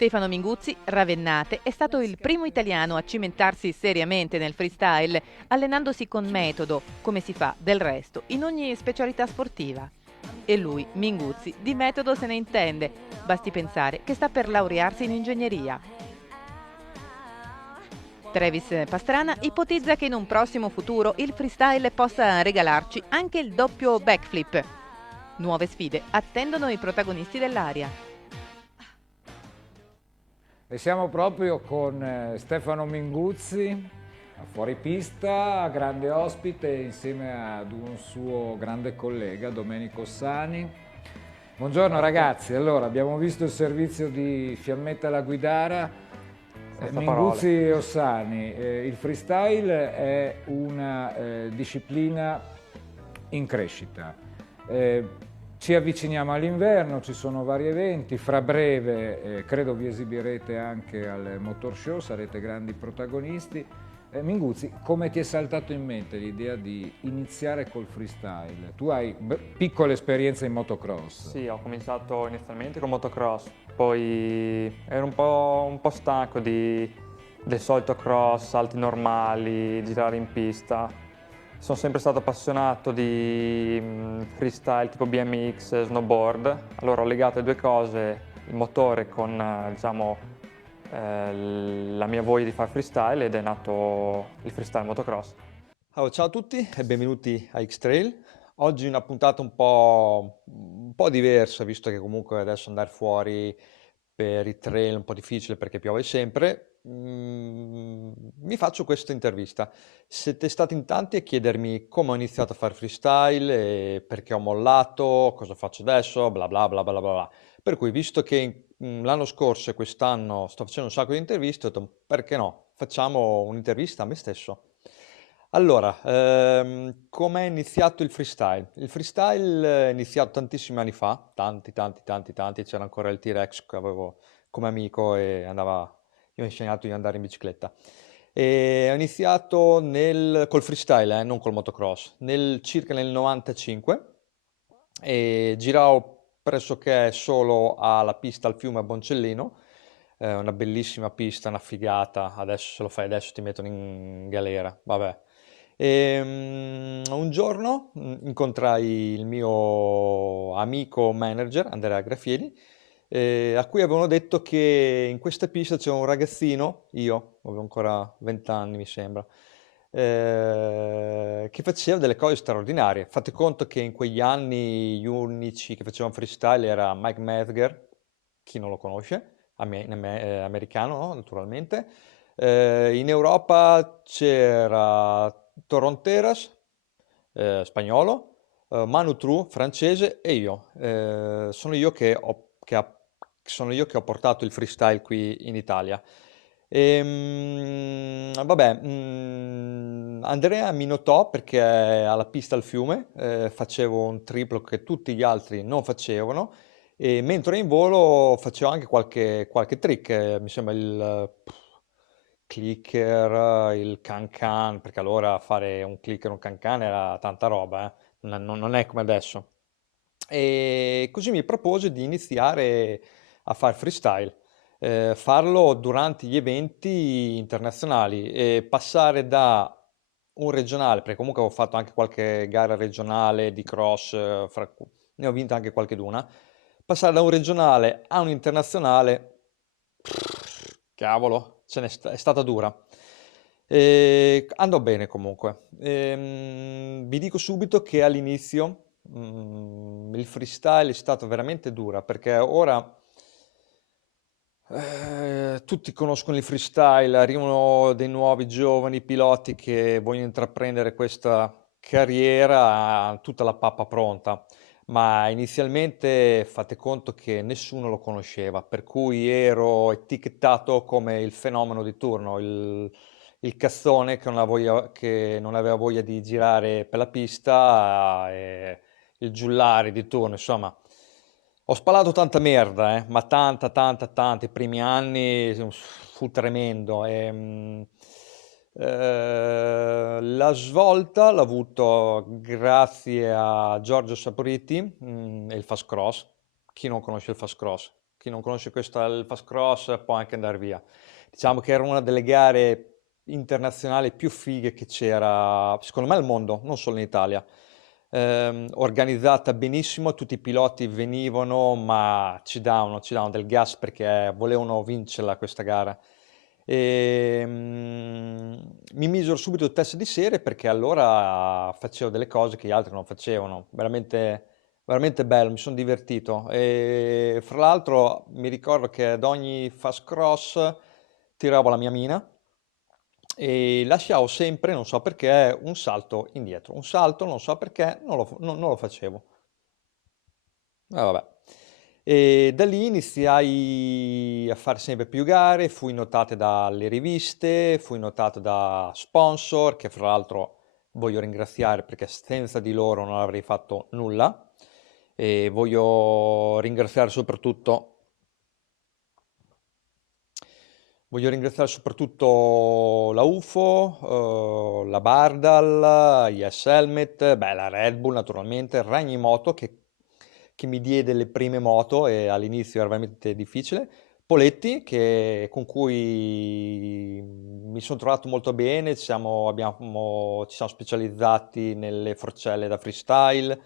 Stefano Minguzzi, Ravennate, è stato il primo italiano a cimentarsi seriamente nel freestyle, allenandosi con metodo, come si fa del resto in ogni specialità sportiva. E lui, Minguzzi, di metodo se ne intende, basti pensare che sta per laurearsi in ingegneria. Travis Pastrana ipotizza che in un prossimo futuro il freestyle possa regalarci anche il doppio backflip. Nuove sfide attendono i protagonisti dell'area. E siamo proprio con Stefano Minguzzi, a fuori pista, grande ospite, insieme ad un suo grande collega, Domenico Ossani. Buongiorno ragazzi, allora abbiamo visto il servizio di Fiammetta alla Guidara, Minguzzi e Ossani. Il freestyle è una disciplina in crescita. Ci avviciniamo all'inverno, ci sono vari eventi, fra breve credo vi esibirete anche al Motor Show, sarete grandi protagonisti. Minguzzi, come ti è saltato in mente l'idea di iniziare col freestyle? Tu hai piccola esperienza in motocross. Sì, ho cominciato inizialmente con motocross, poi ero un po' stanco del solito cross, salti normali, girare in pista. Sono sempre stato appassionato di freestyle tipo BMX, snowboard, allora ho legato le due cose, il motore con la mia voglia di fare freestyle ed è nato il freestyle motocross. Ciao a tutti e benvenuti a X-Trail. Oggi una puntata un po' diversa, visto che comunque adesso andare fuori per i trail è un po' difficile perché piove sempre. Mi faccio questa intervista. Siete stati in tanti a chiedermi come ho iniziato a fare freestyle, e perché ho mollato, cosa faccio adesso, bla bla bla bla bla bla. Per cui, visto che l'anno scorso e quest'anno sto facendo un sacco di interviste, ho detto perché no? Facciamo un'intervista a me stesso. Allora, come è iniziato il freestyle? Il freestyle è iniziato tantissimi anni fa, tanti, c'era ancora il T-Rex che avevo come amico e io ho insegnato di andare in bicicletta. E ho iniziato col freestyle, non col motocross, circa nel 95 e giravo pressoché solo alla pista al fiume a Boncellino, una bellissima pista, una figata, adesso se lo fai adesso ti mettono in galera, vabbè. Un giorno incontrai il mio amico manager, Andrea Graffieri, a cui avevano detto che in questa pista c'era un ragazzino, io avevo ancora 20 anni mi sembra, che faceva delle cose straordinarie. Fate conto che in quegli anni gli unici che facevano freestyle era Mike Mezger, chi non lo conosce, americano, no? Naturalmente. In Europa c'era Toronteras, spagnolo, Manu True, francese e io. Sono io che ho portato il freestyle qui in Italia. Vabbè, Andrea mi notò perché alla pista al fiume facevo un triplo che tutti gli altri non facevano e mentre in volo facevo anche qualche trick, mi sembra il clicker, il can-can, perché allora fare un clicker, un can-can era tanta roba, non è come adesso. E così mi propose di iniziare a fare freestyle, farlo durante gli eventi internazionali e passare da un regionale, perché comunque ho fatto anche qualche gara regionale di cross, ne ho vinta anche qualcheduna, passare da un regionale a un internazionale, cavolo, è stata dura. Andò bene comunque. Vi dico subito che all'inizio il freestyle è stato veramente dura perché ora tutti conoscono il freestyle, arrivano dei nuovi giovani piloti che vogliono intraprendere questa carriera, hanno tutta la pappa pronta, ma inizialmente fate conto che nessuno lo conosceva, per cui ero etichettato come il fenomeno di turno, il cazzone che non aveva voglia di girare per la pista, e il giullare di turno, insomma. Ho spalato tanta merda, ma tanta, i primi anni fu tremendo. La svolta l'ho avuto grazie a Giorgio Saporiti e il Fast Cross. Chi non conosce il Fast Cross? Chi non conosce questo, il fast cross, può anche andare via. Diciamo che era una delle gare internazionali più fighe che c'era, secondo me, al mondo, non solo in Italia. Organizzata benissimo, tutti i piloti venivano, ma ci davano del gas perché volevano vincerla questa gara. Mi misero subito il test di serie perché allora facevo delle cose che gli altri non facevano, veramente, veramente bello, mi sono divertito. E fra l'altro mi ricordo che ad ogni fast cross tiravo la mia mina e lasciavo sempre, non so perché, un salto indietro. Un salto, non so perché, non lo facevo. Vabbè. E da lì iniziai a fare sempre più gare, fui notato dalle riviste, fui notato da sponsor, che fra l'altro voglio ringraziare perché senza di loro non avrei fatto nulla. E voglio ringraziare soprattutto la UFO, la Bardal, Yes Helmet, beh, la Red Bull naturalmente, Ragni Moto che mi diede le prime moto e all'inizio era veramente difficile. Poletti con cui mi sono trovato molto bene, ci siamo specializzati nelle forcelle da freestyle,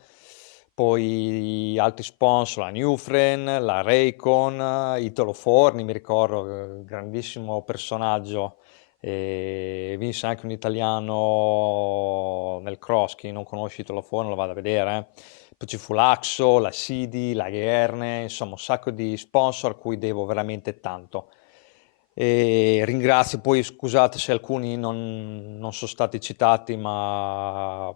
poi altri sponsor, la Newfren, la Raycon, Italo Forni, mi ricordo, grandissimo personaggio, e vinse anche un italiano nel cross. Chi non conosce Italo Forni lo vada a vedere. Poi ci fu l'Axo, la Sidi, la Gerne, insomma un sacco di sponsor a cui devo veramente tanto. E ringrazio poi, scusate se alcuni non sono stati citati, ma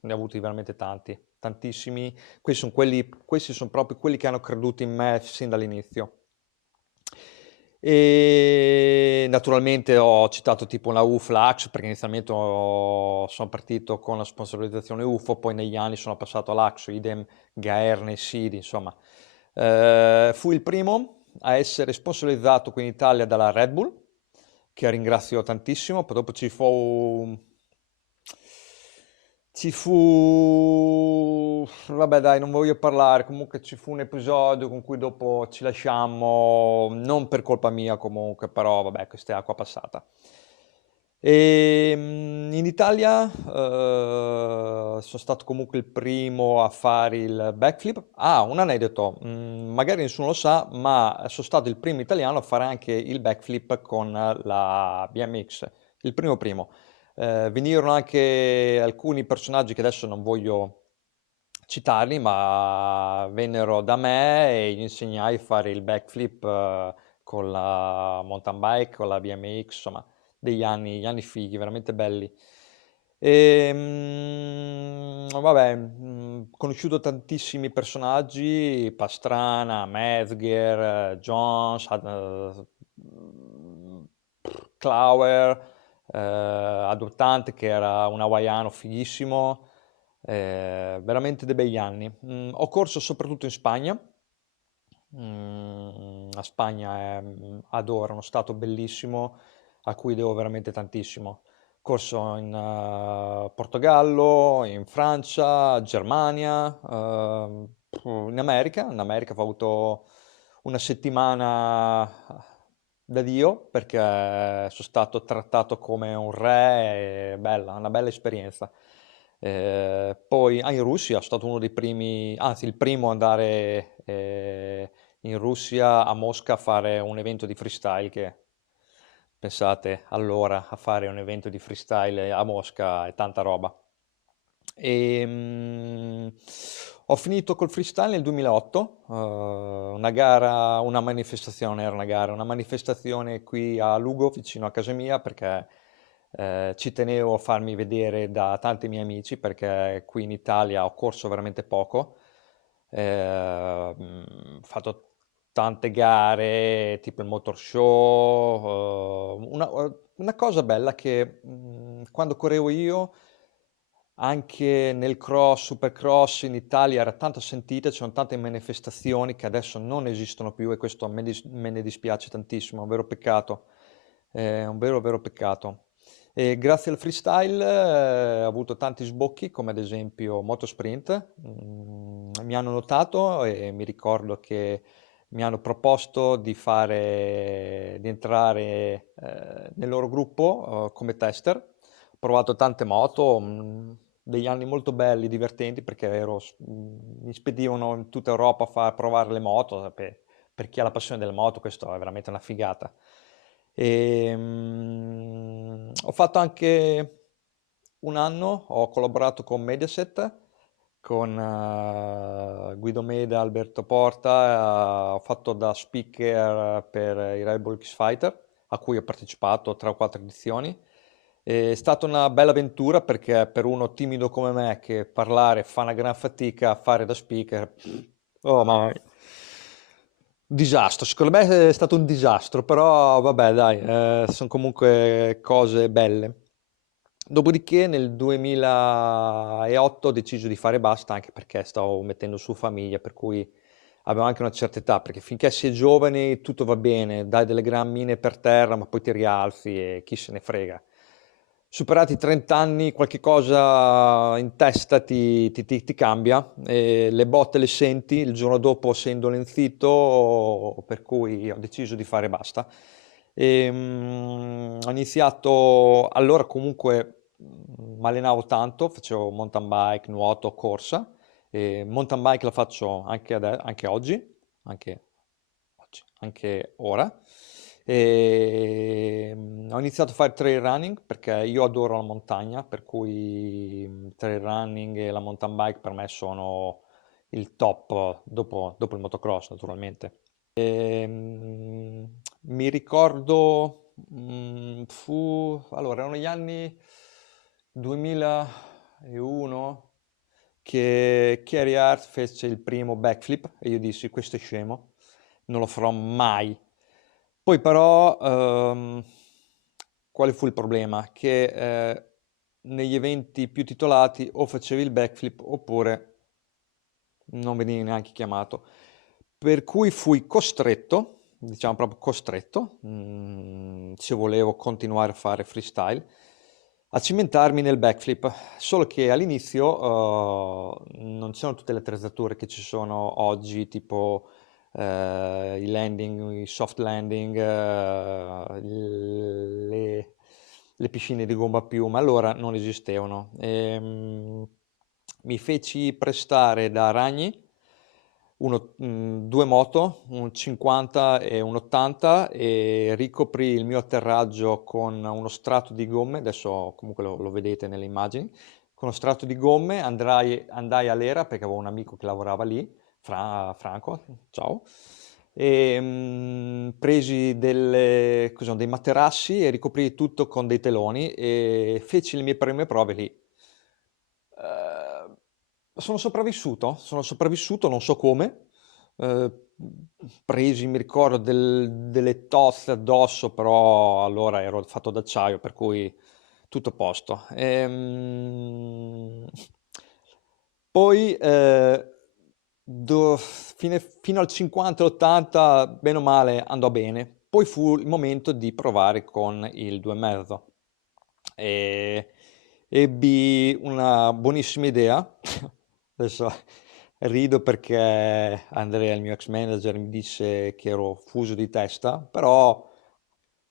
ne ho avuti veramente tanti, tantissimi. Questi sono proprio quelli che hanno creduto in me sin dall'inizio. E naturalmente ho citato tipo la UF, la AX, perché inizialmente sono partito con la sponsorizzazione UFO, poi negli anni sono passato all'AXO, idem Gaerne, Sidi, insomma. Fui il primo a essere sponsorizzato qui in Italia dalla Red Bull, che ringrazio tantissimo. Poi dopo vabbè dai, non voglio parlare, comunque ci fu un episodio con cui dopo ci lasciammo, non per colpa mia comunque, però vabbè, questa è acqua passata. In Italia sono stato comunque il primo a fare il backflip. Ah, un aneddoto, magari nessuno lo sa, ma sono stato il primo italiano a fare anche il backflip con la BMX, il primo primo. Venirono anche alcuni personaggi che adesso non voglio citarli, ma vennero da me e gli insegnai a fare il backflip con la mountain bike, con la BMX, insomma, gli anni fighi, veramente belli. Vabbè, conosciuto tantissimi personaggi, Pastrana, Metzger, Jones, Klauer, Adottante che era un hawaiano fighissimo, veramente dei begli anni. Ho corso soprattutto in Spagna. La Spagna adoro, è uno stato bellissimo a cui devo veramente tantissimo. Corso in Portogallo, in Francia, Germania, in America ho avuto una settimana da Dio perché sono stato trattato come un re, e bella, una bella esperienza. Poi in Russia sono stato uno dei primi, anzi il primo ad andare in Russia, a Mosca, a fare un evento di freestyle che, pensate, allora a fare un evento di freestyle a Mosca è tanta roba. E, ho finito col freestyle nel 2008, una manifestazione qui a Lugo, vicino a casa mia, perché ci tenevo a farmi vedere da tanti miei amici, perché qui in Italia ho corso veramente poco. Ho fatto tante gare, tipo il motor show. Una cosa bella che quando correvo io, anche nel cross, supercross in Italia era tanto sentita, c'erano tante manifestazioni che adesso non esistono più e questo me ne dispiace tantissimo, è un vero peccato, è un vero vero peccato. E grazie al freestyle ho avuto tanti sbocchi, come ad esempio Motosprint. Mi hanno notato e mi ricordo che mi hanno proposto di entrare nel loro gruppo come tester. Ho provato tante moto, degli anni molto belli, divertenti, perché mi spedivano in tutta Europa a far provare le moto. Per chi ha la passione delle moto, questo è veramente una figata. Ho fatto anche un anno, ho collaborato con Mediaset, con Guido Meda, Alberto Porta, ho fatto da speaker per i Red Bull X Fighter, a cui ho partecipato 3 o 4 edizioni. È stata una bella avventura perché per uno timido come me, che parlare fa una gran fatica, a fare da speaker, oh ma disastro, secondo me è stato un disastro, però vabbè dai, sono comunque cose belle. Dopodiché nel 2008 ho deciso di fare basta, anche perché stavo mettendo su famiglia, per cui avevo anche una certa età, perché finché si è giovani tutto va bene, dai delle gran mine per terra, ma poi ti rialzi e chi se ne frega. Superati i 30 anni, qualche cosa in testa ti cambia, e le botte le senti, il giorno dopo sei indolenzito, per cui ho deciso di fare basta. Ho iniziato, allora comunque mi allenavo tanto, facevo mountain bike, nuoto, corsa, e mountain bike la faccio anche anche ora. Ho iniziato a fare trail running perché io adoro la montagna, per cui trail running e la mountain bike per me sono il top dopo il motocross, naturalmente. Mi ricordo, allora erano gli anni 2001 che Carey Hart fece il primo backflip e io dissi questo è scemo, non lo farò mai. Poi però, quale fu il problema? Che negli eventi più titolati o facevi il backflip oppure non venivi neanche chiamato. Per cui fui costretto, diciamo proprio costretto, se volevo continuare a fare freestyle, a cimentarmi nel backflip. Solo che all'inizio non c'erano tutte le attrezzature che ci sono oggi, tipo i landing, i soft landing, le piscine di gomma a piuma, allora non esistevano. Mi feci prestare da Ragni 2 moto, un 50 e un 80, e ricoprì il mio atterraggio con uno strato di gomme, adesso comunque lo vedete nelle immagini, con uno strato di gomme andai a Lera perché avevo un amico che lavorava lì, Franco, ciao, e presi dei materassi e ricoprì tutto con dei teloni e feci le mie prime prove lì. Sono sopravvissuto, non so come, eh, presi, mi ricordo, delle tozze addosso, però allora ero fatto d'acciaio, per cui tutto a posto. Poi fino al 50-80, bene o male, andò bene. Poi fu il momento di provare con il 2,5 e ebbi una buonissima idea. Adesso rido perché Andrea, il mio ex manager, mi disse che ero fuso di testa, però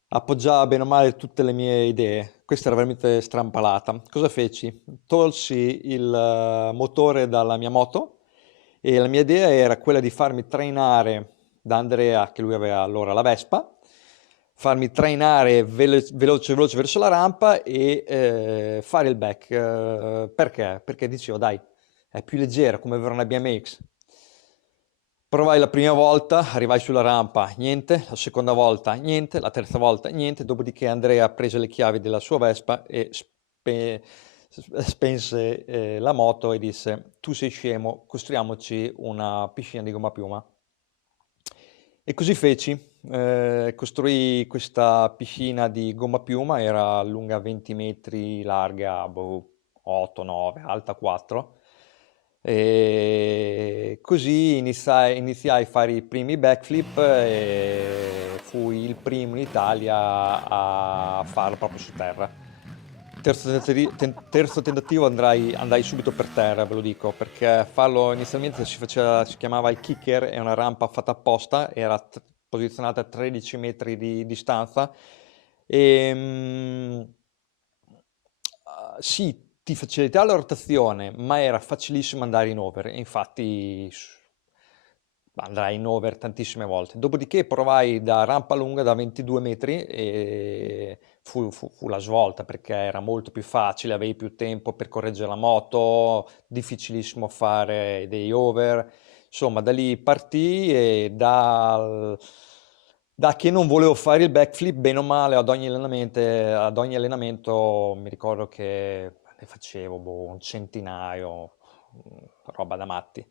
appoggiava bene o male tutte le mie idee. Questa era veramente strampalata. Cosa feci? Tolsi il motore dalla mia moto e la mia idea era quella di farmi trainare da Andrea, che lui aveva allora la Vespa, farmi trainare veloce verso la rampa e fare il back. Perché? Perché dicevo, dai, è più leggera come avere una BMX. Provai la prima volta, arrivai sulla rampa, niente, la seconda volta niente, la terza volta niente, dopodiché Andrea prese le chiavi della sua Vespa e spense la moto e disse: tu sei scemo, costruiamoci una piscina di gomma a piuma. E così feci, costruì questa piscina di gomma a piuma, era lunga 20 metri, larga 8-9, alta 4. E così iniziai a fare i primi backflip e fui il primo in Italia a farlo proprio su terra. Terzo tentativo andai subito per terra, ve lo dico, perché farlo inizialmente si chiamava il kicker, è una rampa fatta apposta, era posizionata a 13 metri di distanza e sì, ti facilitava la rotazione, ma era facilissimo andare in over, e infatti andrai in over tantissime volte. Dopodiché provai da rampa lunga da 22 metri e fu la svolta perché era molto più facile, avevi più tempo per correggere la moto, difficilissimo fare dei over. Insomma, da lì partì e da che non volevo fare il backflip, bene o male, ad ogni allenamento mi ricordo che ne facevo un centinaio, roba da matti.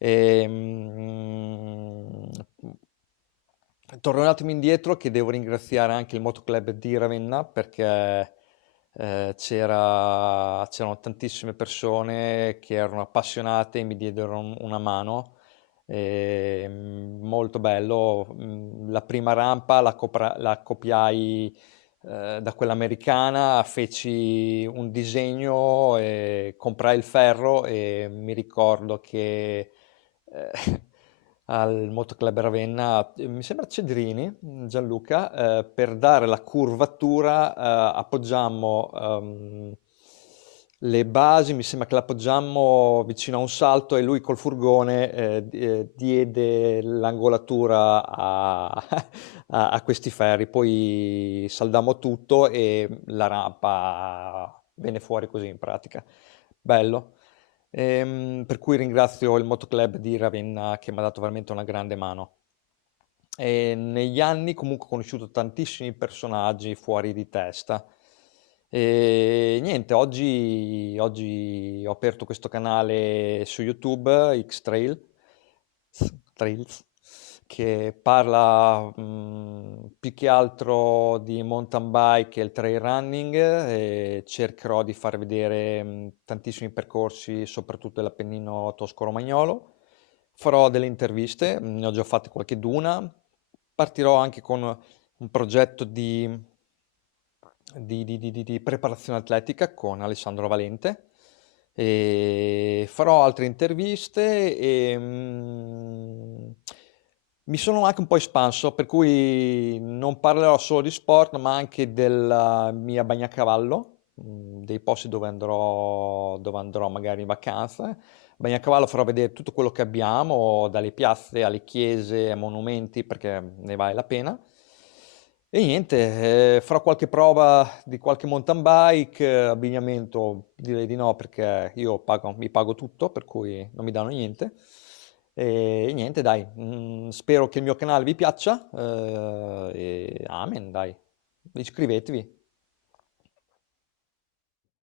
Ehm, Torno un attimo indietro che devo ringraziare anche il Motoclub di Ravenna perché c'erano tantissime persone che erano appassionate e mi diedero una mano. Molto bello. La prima rampa la copiai da quella americana, feci un disegno e comprai il ferro e mi ricordo che eh, al Motoclub Ravenna, mi sembra Cedrini, Gianluca, per dare la curvatura appoggiammo le basi, mi sembra che l'appoggiammo vicino a un salto e lui col furgone diede l'angolatura a questi ferri, poi saldammo tutto e la rampa venne fuori così in pratica. Bello. Per cui ringrazio il Motoclub di Ravenna che mi ha dato veramente una grande mano. E negli anni comunque ho conosciuto tantissimi personaggi fuori di testa. E niente, oggi ho aperto questo canale su YouTube, Trails, che parla più che altro di mountain bike e il trail running e cercherò di far vedere tantissimi percorsi, soprattutto dell'Appennino tosco-romagnolo. Farò delle interviste, ne ho già fatte qualcheduna. Partirò anche con un progetto di preparazione atletica con Alessandro Valente e farò altre interviste e mi sono anche un po' espanso, per cui non parlerò solo di sport, ma anche della mia Bagnacavallo, dei posti dove andrò magari in vacanza. Bagnacavallo farò vedere tutto quello che abbiamo, dalle piazze alle chiese, ai monumenti, perché ne vale la pena. E niente, farò qualche prova di qualche mountain bike, abbigliamento direi di no perché mi pago tutto, per cui non mi danno niente. E niente, dai, spero che il mio canale vi piaccia, e amen, dai, iscrivetevi.